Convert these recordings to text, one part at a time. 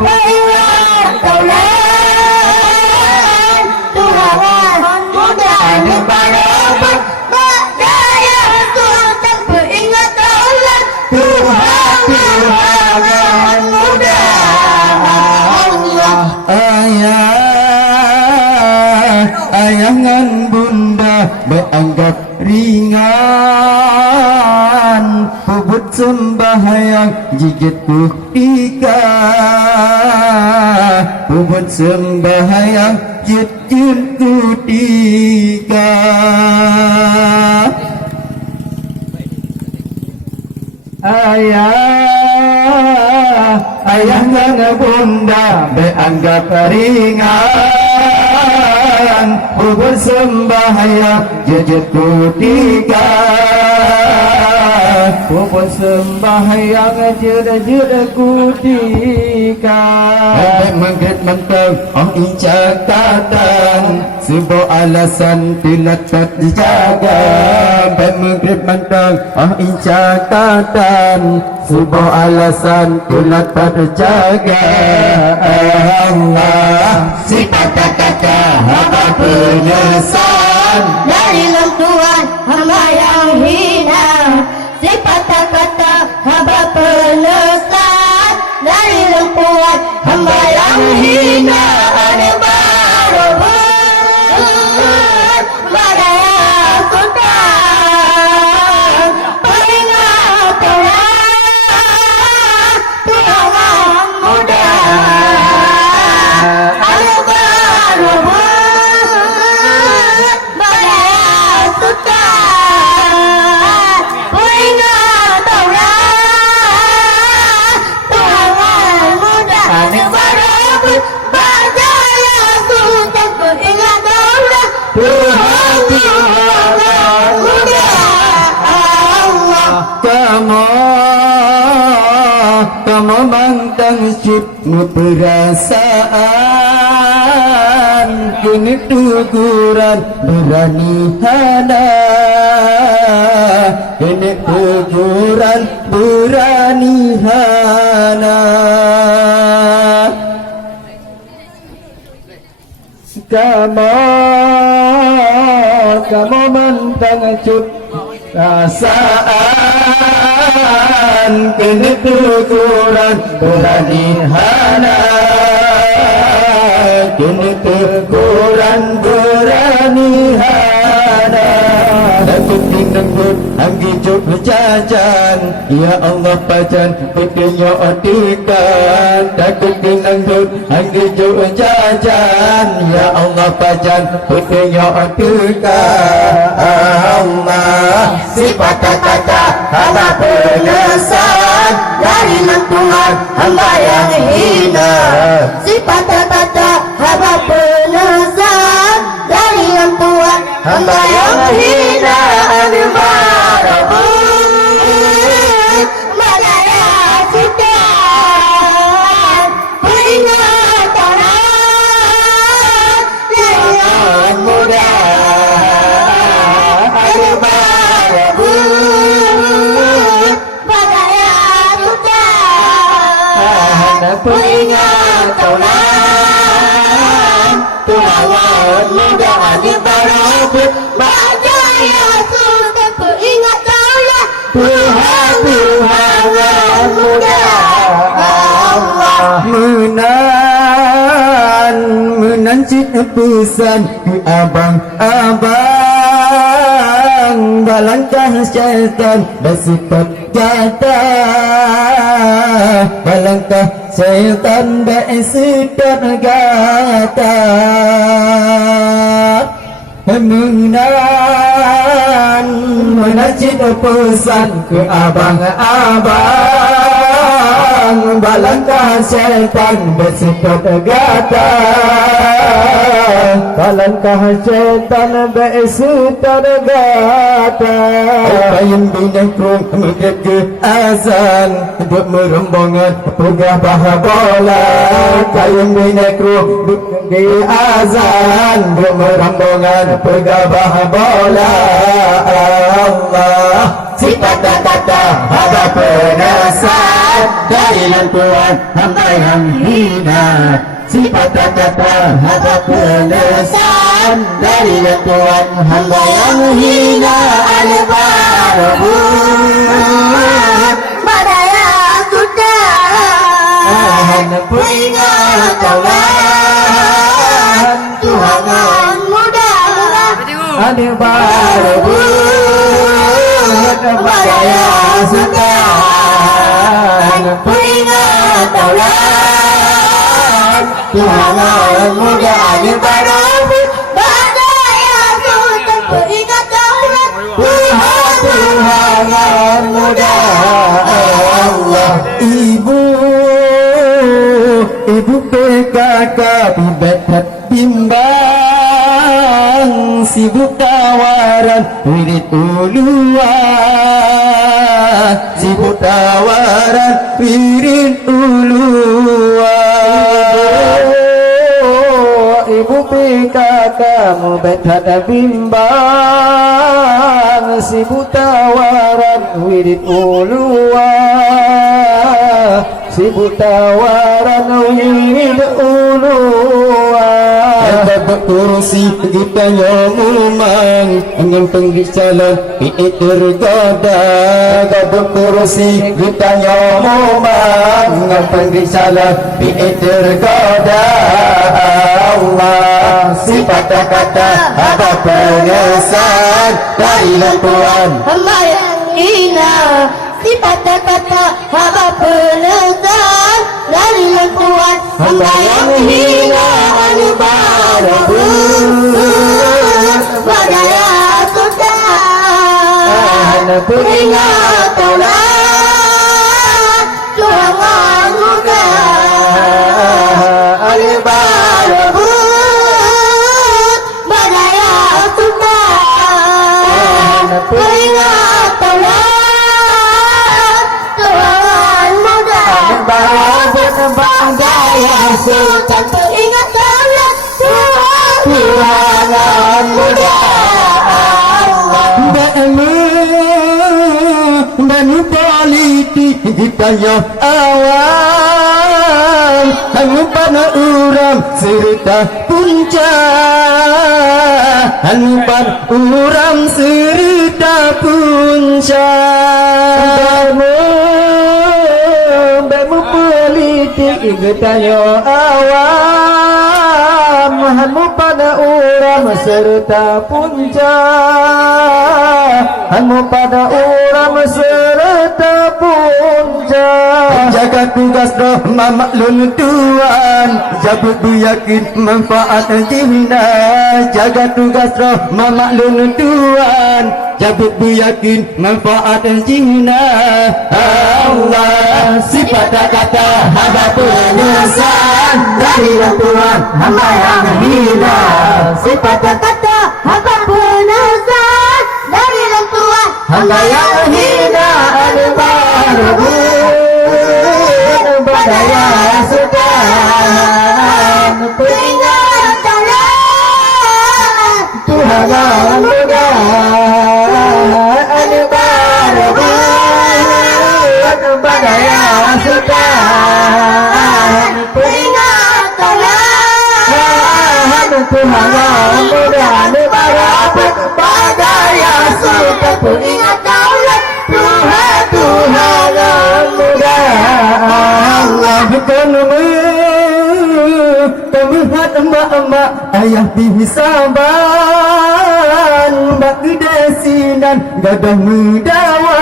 Pengingat taulan Tuhan muda Barobat Berdaya Sultan Pengingat taulan Tuhan muda Allah Ayangan bunda beranggap ringan Pebut sembahyang jigit putika Pebut sembahyang jigit putika Ayangan bunda beranggap ringan Pebut sembahyang jigit putika Pebut sembahyang jigit putika Maghrib mentang cakatan sebuah alasan bila tak dijaga Maghrib mentang cakatan sebuah alasan bila tak dijaga Allah sifat kata hamba penyesalan dari Tuhan hamba yang hina sifat kata hamba penyesalan dari Tuhan hamba yang hina ada barobat badaya sultan pengingat taulan Tuhan muda ada barobat badaya sultan pengingat taulan Tuhan muda ada barobat badaya sultan pengingat taulan Tuhan muda Allah Kamu mantang cutmu perasaan Kini teguran berani hana Kini teguran berani hana Kamu mantang cut perasaan Kini teguran berani hana Kini teguran berani hana Takut dinenggut anggi juk jajan Ya Allah pajan pedenya otikan Takut dinenggut anggi juk jajan Ya Allah pajan pedenya otikan Allah sifat kata hamba penyesalan dari Tuhan hamba yang hina sifat kata hamba penyesalan dari Tuhan hamba yang hina ada barobat badaya sultan pengingat taulan Tuhan muda ada barobat badaya sultan pengingat taulan Tuhan muda ada barobat badaya sultan pengingat taulan Tuhan muda Allah Menan cita pesan ke abang-abang Balangkah syaitan bersifat kata Balangkah syaitan bersifat kata Menan cita pesan ke abang-abang Balangkah syaitan bersifat kata Balangkah syaitan bersifat kata Payung binakung menjaga azan Untuk merombongan pegah bola Payung binakung menjaga azan Untuk merombongan pegah bola Allah sifat kata hamba penyesalan dari Darilah Tuhan hamba yang hina, sifat kata hamba penesan. Darilah Tuhan hamba yang hina, al-barabun. Badaya Tuhan peringat Tuhan, Tuhan muda al-barabun. Badaya Sultan peringat Tuhan, Tuhan muda al-barabun. Badaya Sultan peringat Tuhan, Tuhan yang muda Allah. Ibu PKK bibat bimbang, sibuk tawaran wirid uluan, sibuk tawaran wirid uluan. Ibu PKK mubat bimbang, sibuk tawaran wirid uluan, sibuk tawaran wirid uluan. Dapat kursi kita nyamuman dengan pengrisalan pi'it tergoda. Dapat kursi kita nyamuman dengan pengrisalan pi'it tergoda. Allah sifat kata apa pengesan. Darilah Tuhan hamba yang hina, sifat kata hamba penesan. Darilah Tuhan hamba yang hina, al-barabun. Badaya Sultan peringat Tuhan, Tuhan muda al-barabun. Badaya Sultan peringat Tuhan, Tuhan muda Badaya Sultan peringat Tuhan, Tuhan muda Banu politik ditanya awam, hangpan uram serta punca, hangpan uram serta punca. Banu politik ditanya awam, hangpan uram serta punca, hangpan uram serta punca. Jaga tugas rahmah maklum Tuhan, jabut yakin manfaat jina. Jaga tugas rahmah maklum Tuhan, jabut yakin manfaat jina. Allah sifat kata hamba penyesan. Darilah Tuhan hamba yang hina, sifat kata hamba penesan. Darilah Tuhan hamba yang hina, al-barabun. Badaya Sultan peringat Tuhan, Tuhan yang muda al-barabun. Badaya Sultan peringat Tuhan, Tuhan yang muda al-barabun. Badaya Sultan peringat Tuhan, Tuhan yang muda Allah. Kemelihat emak-emak ayah dihisaban, bak kedesinan gadah mudawa,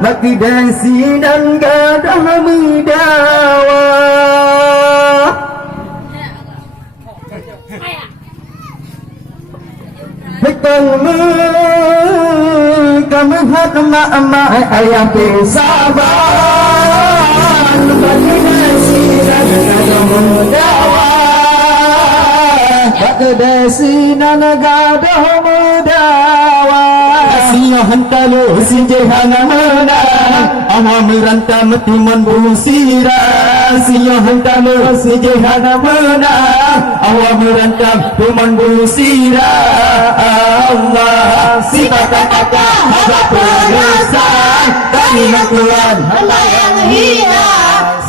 bak kedesinan gadah mudawa. Kemelihat emak-emak ayah dihisaban, bak kedesinan gadah mudawa, bak kedesinan gadah mudawa. Siya hantalo si jehana menang Awam rantam timun busira Siya hantalo si jehana menang Awam rantam timun busira Allah si kata-kata haba penusan dari Tuhan hamba yang hina.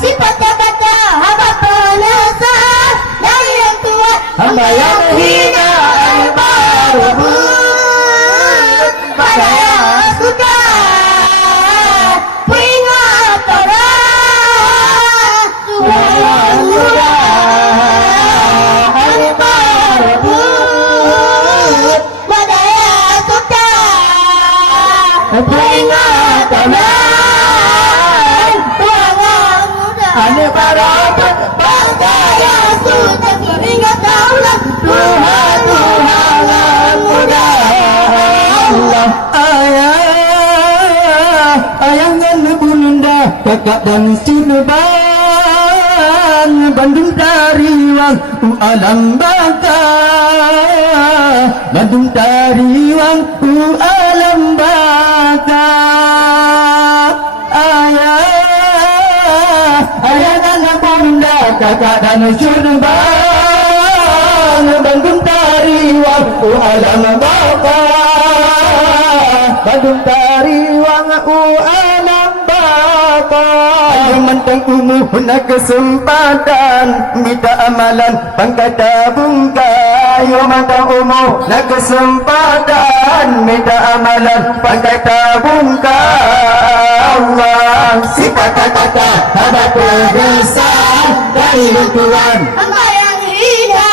Sifat kata hamba penasan dari yang tua, hamba yang hina berebut pada yang suka peringat orang Tuhan muda hanya berebut pada yang suka peringat orang Tuhan muda Ane barabat pada yang suka peringat Allah Tuhan Tuhan muda. Allah Ayangan bunda kakak dan Cirebon Bandung Tariwang alam baka Bandung Tariwang alam baka Ayangan bunda kakak dan Cirebon Bandung Tariwang alam baka Bandung Tariwang alam baka Ayo mentang umuh nak kesempatan minta amalan pangkata bungka Ayo mentang umuh nak kesempatan minta amalan pangkata bungka Allah si kata-kata haba penusan dari Tuhan Hamba yang hina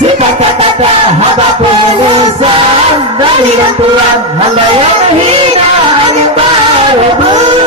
si kata-kata haba penusan dari Tuhan hamba yang hina hanya berebut